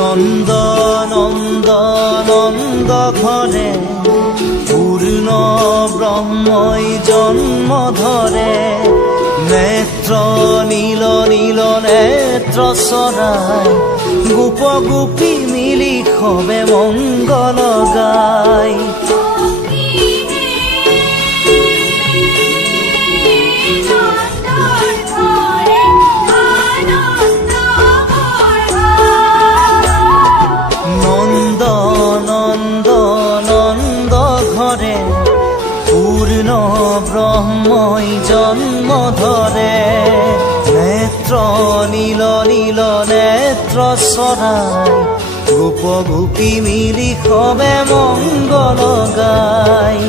নন্দ নন্দ নন্দ ঘৰে পূৰ্ণ ব্ৰহ্মই জন্ম ধৰে নেত্ৰ নীল নীল নেত্ৰ চৰাই গোপ গোপী মিলি খবে মঙ্গল গায় নন্দ নন্দ নন্দ ঘৰে পূৰ্ণ ব্ৰহ্মই জন্ম ধৰে নেত্ৰ নীল নীল নেত্ৰ চৰাই গোপ গোপী মিলি খবে মঙ্গল গায়